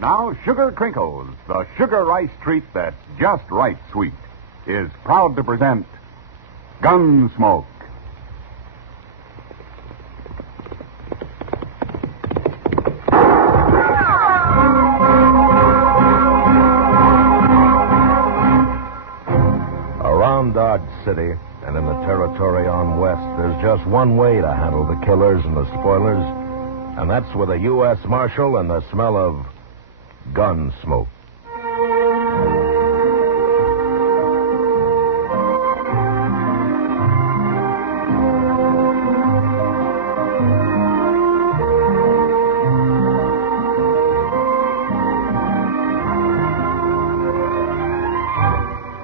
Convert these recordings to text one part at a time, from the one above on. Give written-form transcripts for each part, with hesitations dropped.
Now, Sugar Crinkles, the sugar rice treat that's just right sweet, is proud to present Gunsmoke. Around Dodge City and in the territory on west, there's just one way to handle the killers and the spoilers, and that's with a U.S. Marshal and the smell of gun smoke.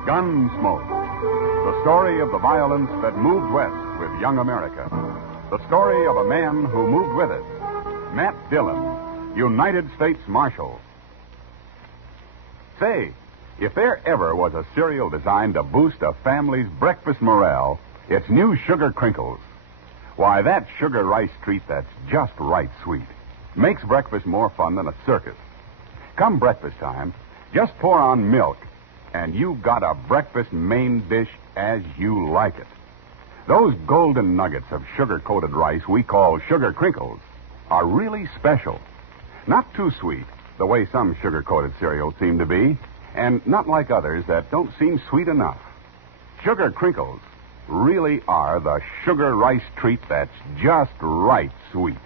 Gunsmoke, the story of the violence that moved west with young America. The story of a man who moved with it. Matt Dillon, United States Marshal. Say, if there ever was a cereal designed to boost a family's breakfast morale, it's new Sugar Crinkles. Why, that sugar rice treat that's just right sweet makes breakfast more fun than a circus. Come breakfast time, just pour on milk, and you've got a breakfast main dish as you like it. Those golden nuggets of sugar-coated rice we call Sugar Crinkles are really special. Not too sweet, the way some sugar-coated cereals seem to be, and not like others that don't seem sweet enough. Sugar Crinkles really are the sugar rice treat that's just right sweet.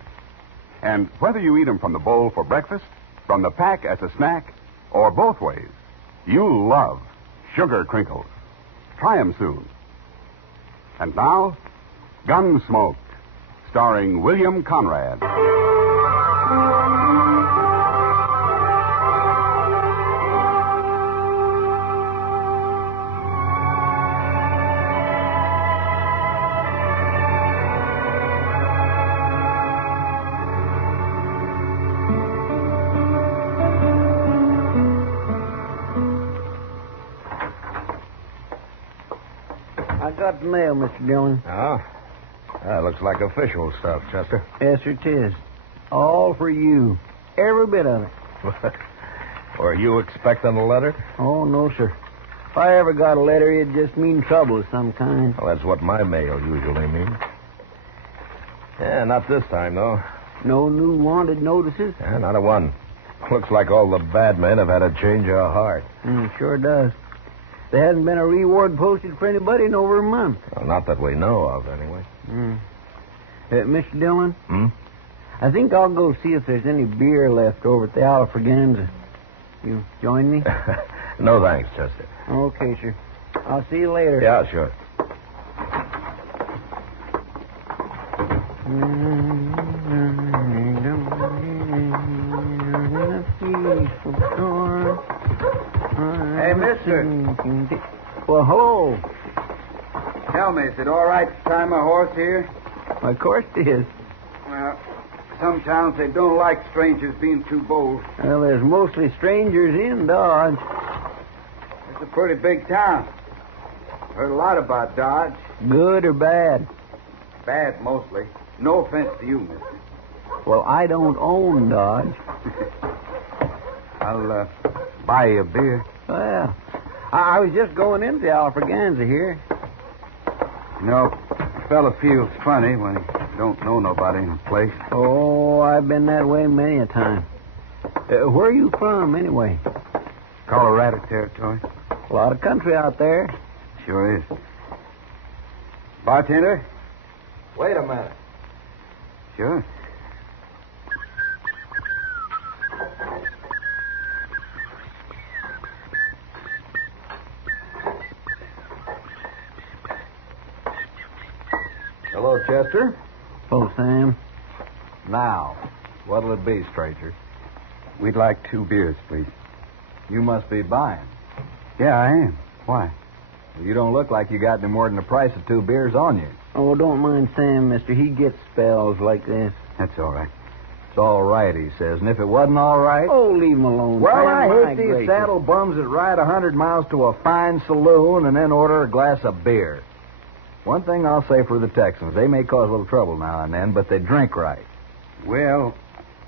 And whether you eat them from the bowl for breakfast, from the pack as a snack, or both ways, you'll love Sugar Crinkles. Try them soon. And now, Gunsmoke, starring William Conrad. I got the mail, Mr. Dillon. Oh? That looks like official stuff, Chester. Yes, sir, 'tis. All for you. Every bit of it. Were you expecting a letter? Oh, no, sir. If I ever got a letter, it'd just mean trouble of some kind. Well, that's what my mail usually means. Yeah, not this time, though. No new wanted notices? Yeah, not a one. Looks like all the bad men have had a change of heart. Sure does. There hasn't been a reward posted for anybody in over a month. Well, not that we know of, anyway. Mr. Dillon? Hmm? I think I'll go see if there's any beer left over at the Alfraganza. You join me? No thanks, Chester. Okay, sir. I'll see you later. Yeah, sure. Hey, mister. Well, hello. Tell me, is it all right to tie my horse here? Of course it is. Well, some towns, they don't like strangers being too bold. Well, there's mostly strangers in Dodge. It's a pretty big town. Heard a lot about Dodge. Good or bad? Bad, mostly. No offense to you, mister. Well, I don't own Dodge. I'll buy you a beer. Well, I was just going into the Alfraganza here. You know, a fella feels funny when he don't know nobody in the place. Oh, I've been that way many a time. Where are you from, anyway? Colorado territory. A lot of country out there. Sure is. Bartender? Wait a minute. Sure. Hello, Chester. Oh, Sam. Now, what'll it be, stranger? We'd like 2 beers, please. You must be buying. Yeah, I am. Why? Well, you don't look like you got any more than the price of 2 beers on you. Oh, don't mind Sam, mister. He gets spells like this. That's all right. It's all right, he says. And if it wasn't all right... Oh, leave him alone. Well, Sam, I my hate these gracious. saddle bums that ride 100 miles to a fine saloon and then order a glass of beer. One thing I'll say for the Texans, they may cause a little trouble now and then, but they drink right. Well,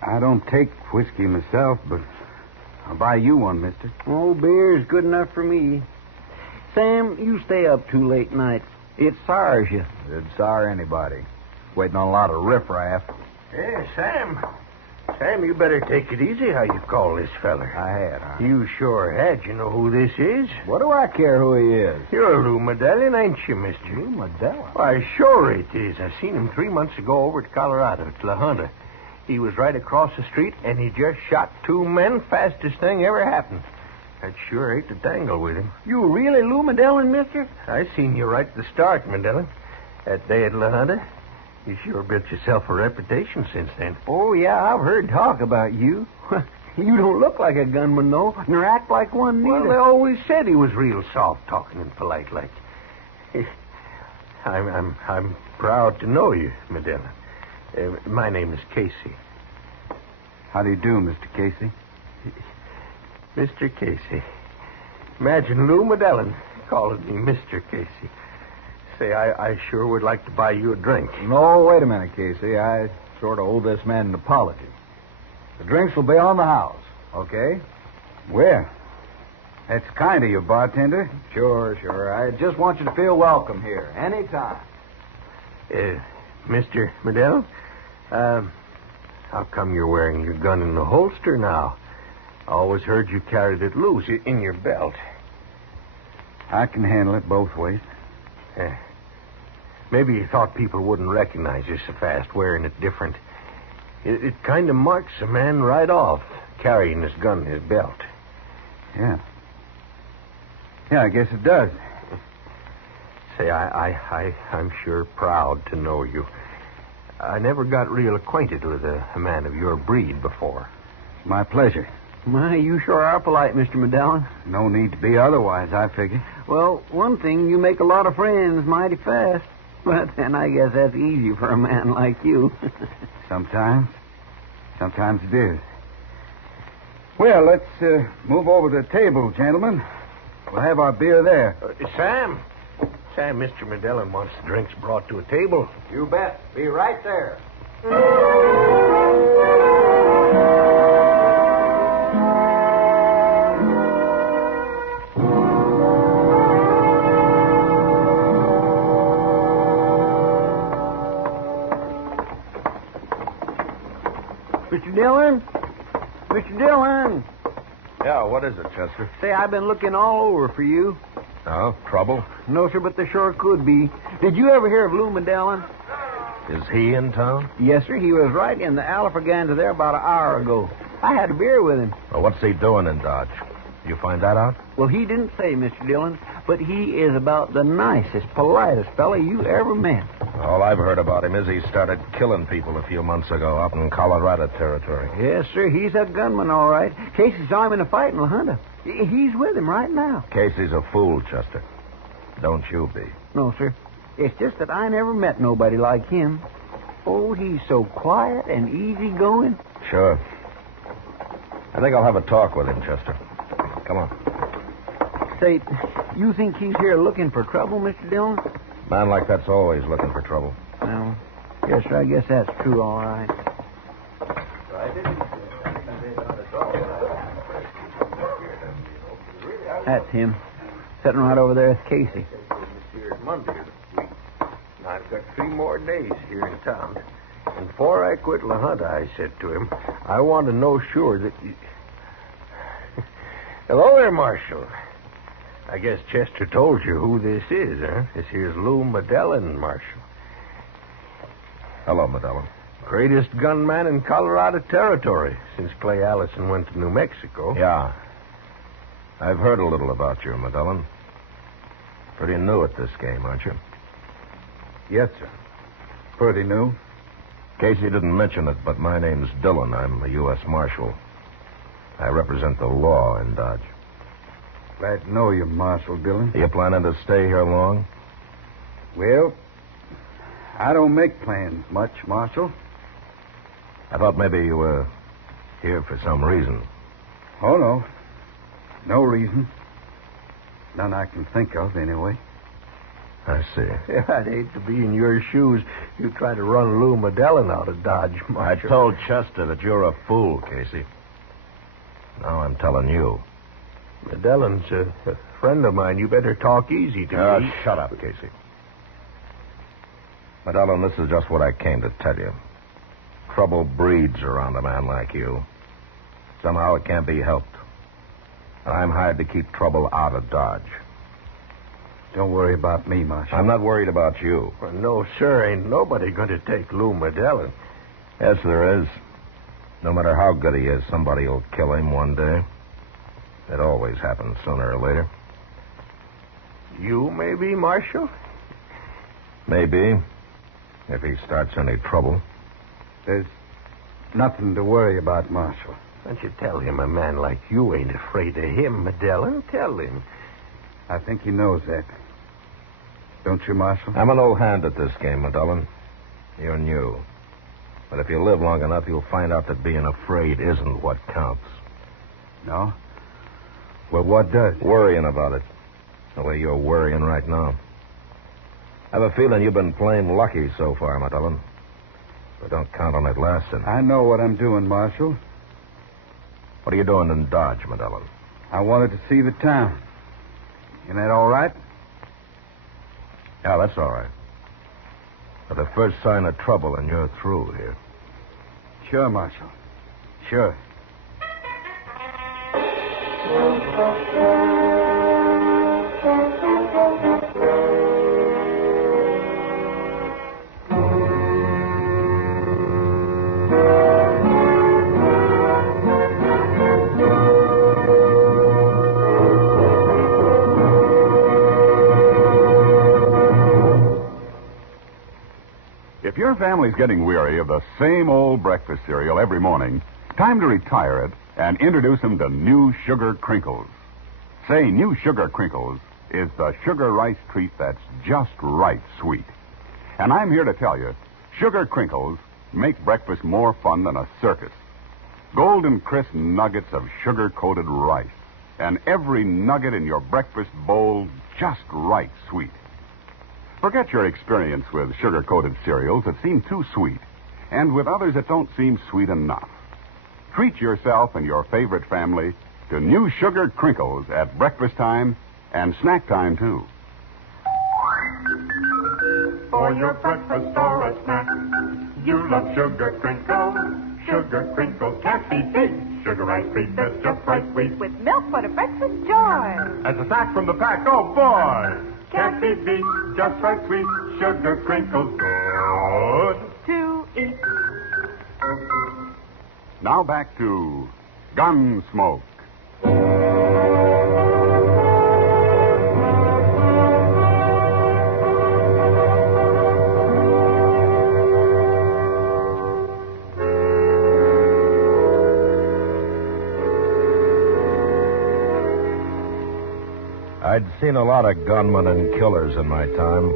I don't take whiskey myself, but I'll buy you one, mister. Oh, beer's good enough for me. Sam, you stay up too late nights. It sours you. It'd sour anybody. Waiting on a lot of riffraff. Hey, Sam. Sam, you better take it easy how you call this feller. I had, huh? You sure had. You know who this is? What do I care who he is? You're Lou Medellin, ain't you, mister? Lou Medellin? Why, sure it is. I seen him 3 months ago over at Colorado, at La Junta. He was right across the street, and he just shot 2 men. Fastest thing ever happened. I'd sure hate to tangle with him. You really Lou Medellin, mister? I seen you right at the start, Medellin. That day at La Junta. You sure built yourself a reputation since then. Oh, yeah, I've heard talk about you. You don't look like a gunman, though, nor act like one neither. Well, they always said he was real soft-talking and polite-like. I'm proud to know you, Medellin. My name is Casey. How do you do, Mr. Casey? Mr. Casey. Imagine Lou Medellin calling me Mr. Casey. Say, I sure would like to buy you a drink. No, wait a minute, Casey. I sort of owe this man an apology. The drinks will be on the house, okay? Well, that's kind of you, bartender. Sure. I just want you to feel welcome here, anytime. Mr. Medellin, how come you're wearing your gun in the holster now? I always heard you carried it loose in your belt. I can handle it both ways. Maybe you thought people wouldn't recognize you so fast wearing it different. It kind of marks a man right off, carrying his gun in his belt. Yeah, I guess it does. Say, I'm sure proud to know you. I never got real acquainted with a man of your breed before. It's my pleasure. My, you sure are polite, Mr. Medellin. No need to be otherwise, I figure. Well, one thing, you make a lot of friends mighty fast. But then I guess that's easy for a man like you. Sometimes it is. Well, let's move over to the table, gentlemen. We'll have our beer there. Sam, Mr. Medellin wants the drinks brought to a table. You bet. Be right there. Mr. Dillon? Mr. Dillon! Yeah, what is it, Chester? Say, I've been looking all over for you. Oh, trouble? No, sir, but there sure could be. Did you ever hear of Lou Medellin? Is he in town? Yes, sir. He was right in the Alafraganda there about an hour ago. I had a beer with him. Well, what's he doing in Dodge? You find that out? Well, he didn't say, Mr. Dillon, but he is about the nicest, politest fella you ever met. All I've heard about him is he started killing people a few months ago up in Colorado territory. Yes, sir. He's a gunman, all right. Casey saw him in a fight in La Junta. He's with him right now. Casey's a fool, Chester. Don't you be. No, sir. It's just that I never met nobody like him. Oh, he's so quiet and easygoing. Sure. I think I'll have a talk with him, Chester. Come on. Say, you think he's here looking for trouble, Mr. Dillon? Man like that's always looking for trouble. Well, yes, sir, I guess that's true, all right. That's him. Sitting right over there with Casey. Here Monday of the week. I've got 3 more days here in town. And before I quit La Junta, I said to him, I want to know sure that you... Hello there, Marshal. I guess Chester told you who this is, huh? This here's Lou Medellin, Marshal. Hello, Medellin. Greatest gunman in Colorado territory since Clay Allison went to New Mexico. Yeah. I've heard a little about you, Medellin. Pretty new at this game, aren't you? Yes, sir. Pretty new. Casey didn't mention it, but my name's Dillon. I'm a U.S. Marshal. I represent the law in Dodge. Glad to know you, Marshal Dillon. Are you planning to stay here long? Well, I don't make plans much, Marshal. I thought maybe you were here for some reason. Oh, no. No reason. None I can think of, anyway. I see. I'd hate to be in your shoes. You try to run Lou Medellin out of Dodge, I Marshal. told Chester that you're a fool, Casey. Now I'm telling you. Medellin's a friend of mine. You better talk easy to me. Shut up, Casey. Medellin, this is just what I came to tell you. Trouble breeds around a man like you. Somehow it can't be helped. I'm hired to keep trouble out of Dodge. Don't worry about me, Marshal. I'm not worried about you. Well, no, sir. Ain't nobody going to take Lou Medellin. Yes, there is. No matter how good he is, somebody will kill him one day. It always happens sooner or later. You, maybe, Marshal? Maybe. If he starts any trouble. There's nothing to worry about, Marshal. Don't you tell him a man like you ain't afraid of him, Medellin. Tell him. I think he knows that. Don't you, Marshal? I'm an old hand at this game, Medellin. You're new. But if you live long enough, you'll find out that being afraid isn't what counts. No? Well, what does? Worrying about it. The way you're worrying right now. I have a feeling you've been plain lucky so far, Medellin. But don't count on it lasting. I know what I'm doing, Marshal. What are you doing in Dodge, Medellin? I wanted to see the town. Isn't that all right? Yeah, that's all right. But the first sign of trouble and you're through here. Sure, Marshal. Sure. If your family's getting weary of the same old breakfast cereal every morning, time to retire it and introduce them to New Sugar Crinkles. Say New Sugar Crinkles is the sugar rice treat that's just right sweet. And I'm here to tell you, Sugar Crinkles make breakfast more fun than a circus. Golden crisp nuggets of sugar-coated rice, and every nugget in your breakfast bowl just right sweet. Forget your experience with sugar-coated cereals that seem too sweet, and with others that don't seem sweet enough. Treat yourself and your favorite family to New Sugar Crinkles at breakfast time and snack time, too. For your breakfast or a snack, you love Sugar Crinkles. Sugar Crinkles can't be beat. Sugar ice cream that's just right sweet. With milk for the breakfast joy. As a snack from the pack, oh boy! Can't be beat, just right sweet. Sugar Crinkles good to eat. Now back to Gunsmoke. I'd seen a lot of gunmen and killers in my time,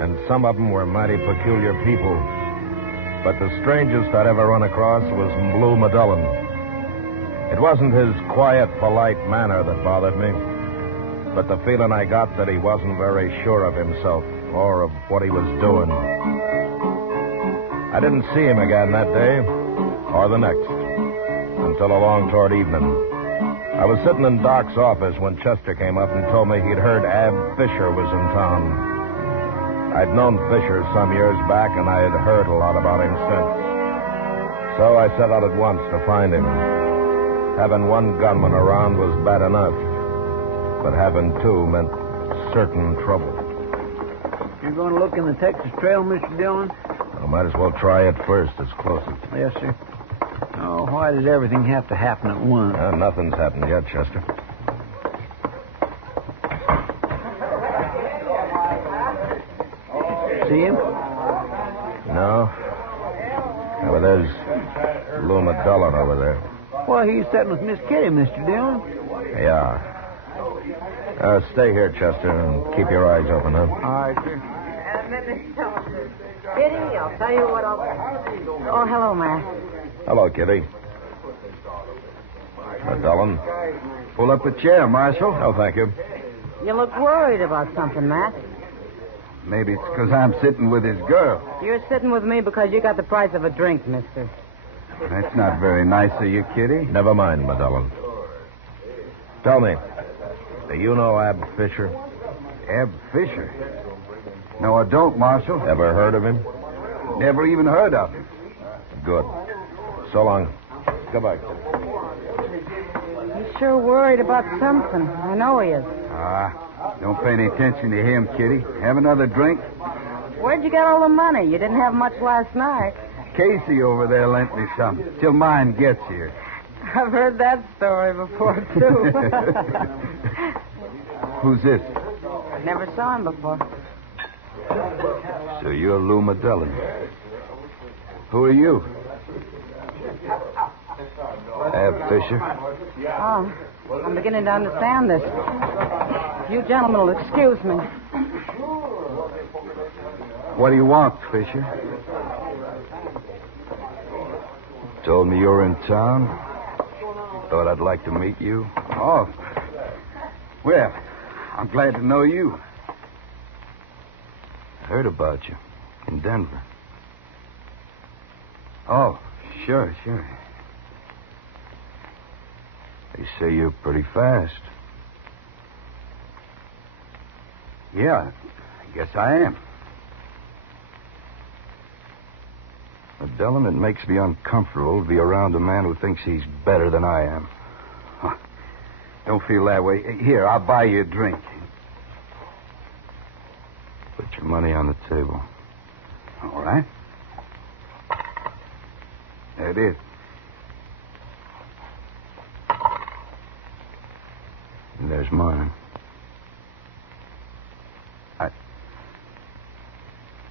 and some of them were mighty peculiar people. But the strangest I'd ever run across was Lou Medellin. It wasn't his quiet, polite manner that bothered me, but the feeling I got that he wasn't very sure of himself or of what he was doing. I didn't see him again that day, or the next, until along toward evening. I was sitting in Doc's office when Chester came up and told me he'd heard Ab Fisher was in town. I'd known Fisher some years back, and I had heard a lot about him since. So I set out at once to find him. Having one gunman around was bad enough, but having two meant certain trouble. You're going to look in the Texas Trail, Mr. Dillon? I might as well try it first. It's closest. Yes, sir. Oh, why does everything have to happen at once? Nothing's happened yet, Chester. See him? No. Yeah, but there's Lou Medellin over there. Well, he's sitting with Miss Kitty, Mr. Dillon. Yeah. Stay here, Chester, and keep your eyes open, huh? All right, sir. Kitty, I'll tell you what I'll... Oh, hello, Ma. Hello, Kitty. Medellin. Pull up a chair, Marshal. Oh, thank you. You look worried about something, Matt. Maybe it's because I'm sitting with his girl. You're sitting with me because you got the price of a drink, mister. That's not very nice of you, Kitty. Never mind, Medellin. Tell me, do you know Ab Fisher? Ab Fisher? No, I don't, Marshal. Ever heard of him? Never even heard of him. Good. So long. Goodbye. He's sure worried about something. I know he is. Don't pay any attention to him, Kitty. Have another drink? Where'd you get all the money? You didn't have much last night. Casey over there lent me some till mine gets here. I've heard that story before, too. Who's this? Never saw him before. So you're Lou Medellin. Who are you? Ab Fisher. Oh, I'm beginning to understand this. You gentlemen will excuse me. What do you want, Fisher? Told me you were in town. Thought I'd like to meet you. Oh. Well, I'm glad to know you. Heard about you in Denver. Oh, sure. They say you're pretty fast. Yeah, I guess I am. Medellin, it makes me uncomfortable to be around a man who thinks he's better than I am. Don't feel that way. Here, I'll buy you a drink. Put your money on the table. All right. There it is. And there's mine.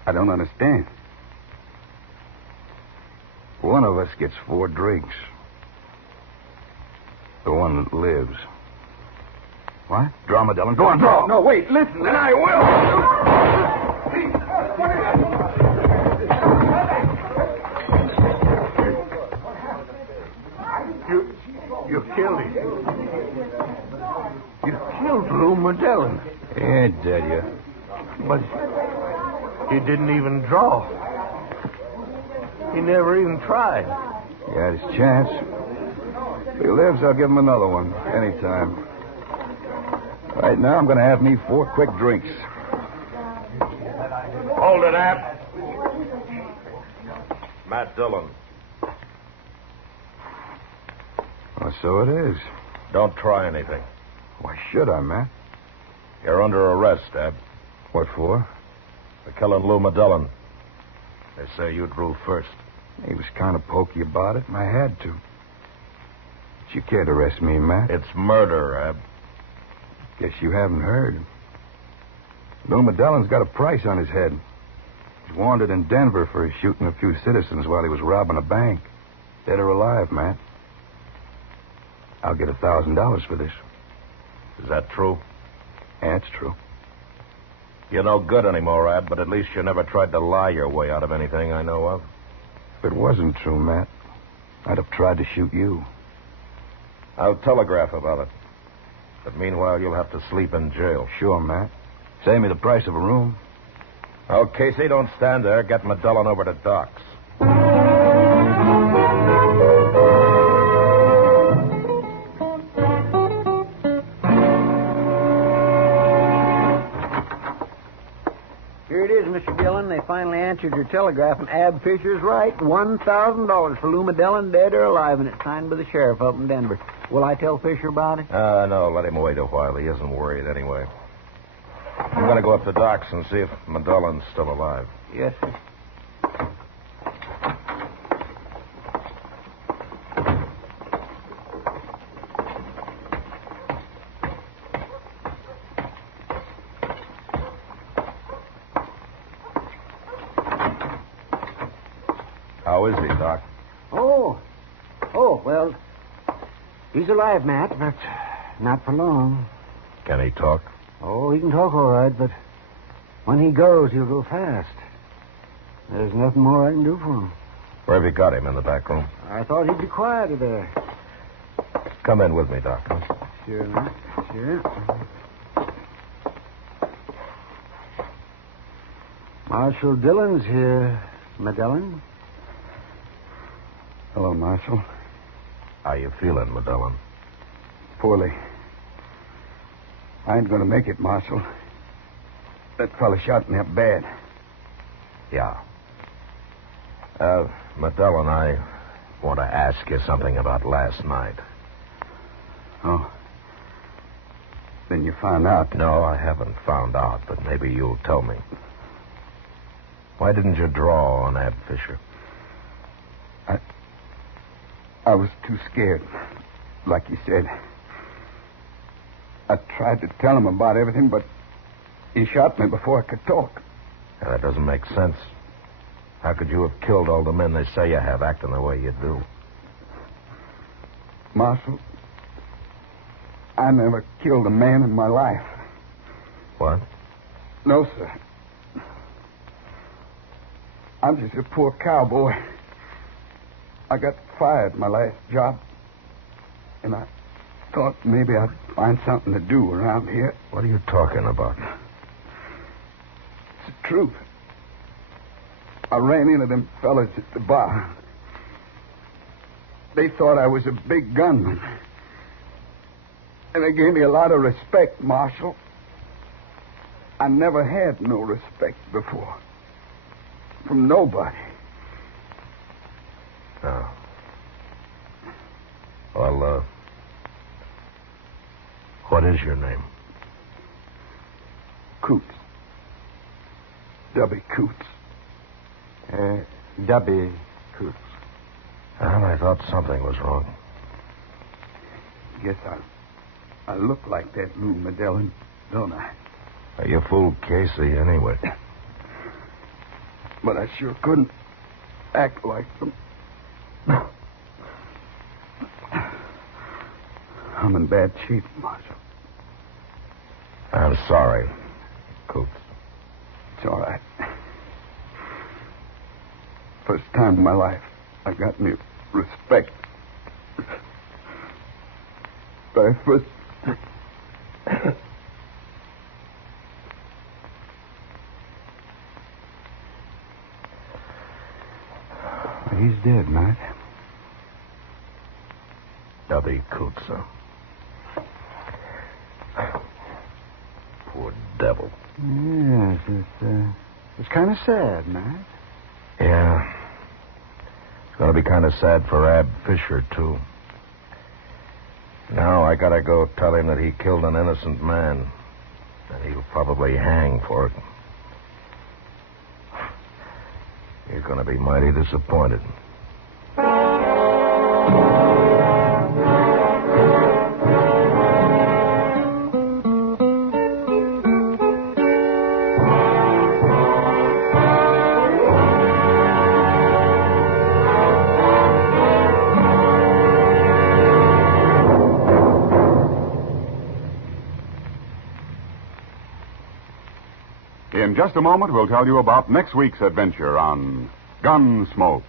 I don't understand. One of us gets 4 drinks. The one that lives. What? Draw, Medellin. Go on, draw. No, wait, listen, and I will. You killed him. You killed Lou Medellin. He ain't dead yet. But he didn't even draw. He never even tried. He had his chance. If he lives, I'll give him another one. Anytime. Right now, I'm going to have me 4 quick drinks. Hold it, Ab. Matt Dillon. Oh, so it is. Don't try anything. Why should I, Matt? You're under arrest, Ab. What for? For killing Lou Medellin. They say you drew first. He was kind of pokey about it, and I had to. But you can't arrest me, Matt. It's murder, Ab. Guess you haven't heard. Lou Medellin's got a price on his head. He's wanted in Denver for shooting a few citizens while he was robbing a bank. Dead or alive, Matt. I'll get $1,000 for this. Is that true? Yeah, it's true. You're no good anymore, Ab, but at least you never tried to lie your way out of anything I know of. If it wasn't true, Matt, I'd have tried to shoot you. I'll telegraph about it. But meanwhile, you'll have to sleep in jail. Sure, Matt. Save me the price of a room. Oh, Casey, don't stand there. Get Medellin over to Doc's. Here it is, Mr. Dillon. They finally answered your telegraph, and Ab Fisher's right. $1,000 for Lou Medellin, dead or alive, and it's signed by the sheriff up in Denver. Will I tell Fisher about it? No, let him wait a while. He isn't worried anyway. I'm going to go up to Doc's and see if Medellin's still alive. Yes, sir. How is he, Doc? Oh, well, he's alive, Matt, but not for long. Can he talk? Oh, he can talk all right, but when he goes, he'll go fast. There's nothing more I can do for him. Where have you got him? In the back room? I thought he'd be quieter there. Come in with me, Doc. Sure, Matt. Sure. Marshal Dillon's here, Medellin. Hello, Marshal. How you feeling, Medellin? Poorly. I ain't gonna make it, Marshal. That fella shot me up bad. Yeah. Medellin, I want to ask you something about last night. Oh. Then you found out. No, I haven't found out, but maybe you'll tell me. Why didn't you draw on Ab Fisher? I was too scared, like you said. I tried to tell him about everything, but he shot me before I could talk. Yeah, that doesn't make sense. How could you have killed all the men they say you have acting the way you do? Marshal, I never killed a man in my life. What? No, sir. I'm just a poor cowboy. I got fired my last job, and I thought maybe I'd find something to do around here. What are you talking about? It's the truth. I ran into them fellas at the bar. They thought I was a big gunman. And they gave me a lot of respect, Marshal. I never had no respect before. From nobody. Oh. Well, what is your name? Coots. W. Coots. W. Coots. Well, I thought something was wrong. Guess I look like that Lou Medellin, don't I? You fooled Casey anyway. But I sure couldn't act like them. I'm in bad shape, Marshal. I'm sorry, Coots. It's all right. First time in my life I got any respect. Very first... He's dead, Matt. W. Coots, huh? Poor devil. Yes, it's kind of sad, Matt. Yeah. It's going to be kind of sad for Ab Fisher, too. Now I gotta go tell him that he killed an innocent man. And he'll probably hang for it. He's going to be mighty disappointed. In just a moment, we'll tell you about next week's adventure on Gunsmoke.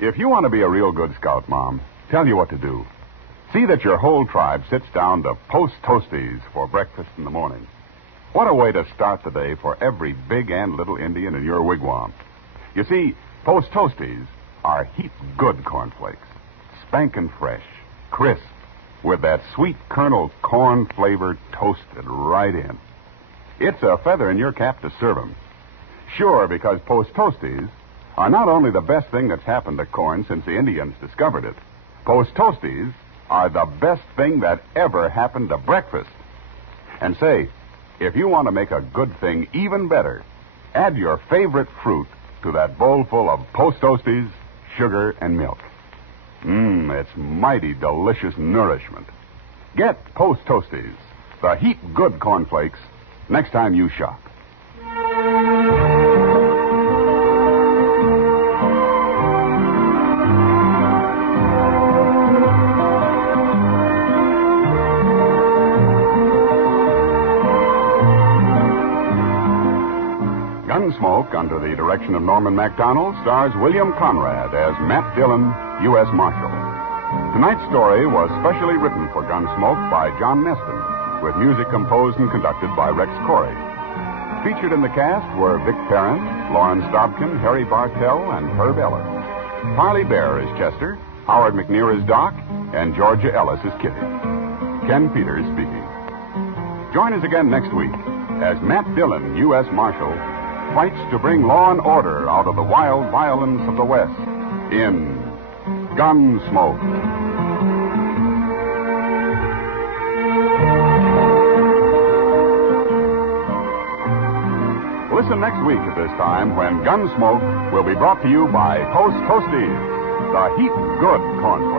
If you want to be a real good scout, Mom, tell you what to do. See that your whole tribe sits down to post toasties for breakfast in the morning. What a way to start the day for every big and little Indian in your wigwam. You see, post toasties are heap good cornflakes, spankin' fresh, crisp, with that sweet kernel corn flavor toasted right in. It's a feather in your cap to serve 'em. Sure, because post toasties are not only the best thing that's happened to corn since the Indians discovered it. Post toasties are the best thing that ever happened to breakfast. And say, if you want to make a good thing even better, add your favorite fruit to that bowl full of post toasties, sugar, and milk. It's mighty delicious nourishment. Get post toasties, the heap good cornflakes, next time you shop. Gunsmoke, under the direction of Norman Macdonnell, stars William Conrad as Matt Dillon, U.S. Marshal. Tonight's story was specially written for Gunsmoke by John Meston, with music composed and conducted by Rex Corey. Featured in the cast were Vic Perrin, Lawrence Dobkin, Harry Bartell, and Herb Ellis. Parley Bear is Chester, Howard McNear is Doc, and Georgia Ellis is Kitty. Ken Peters speaking. Join us again next week as Matt Dillon, U.S. Marshal, fights to bring law and order out of the wild violence of the West in Gunsmoke. Listen next week at this time when Gunsmoke will be brought to you by Toast Toasties, the heat good corn.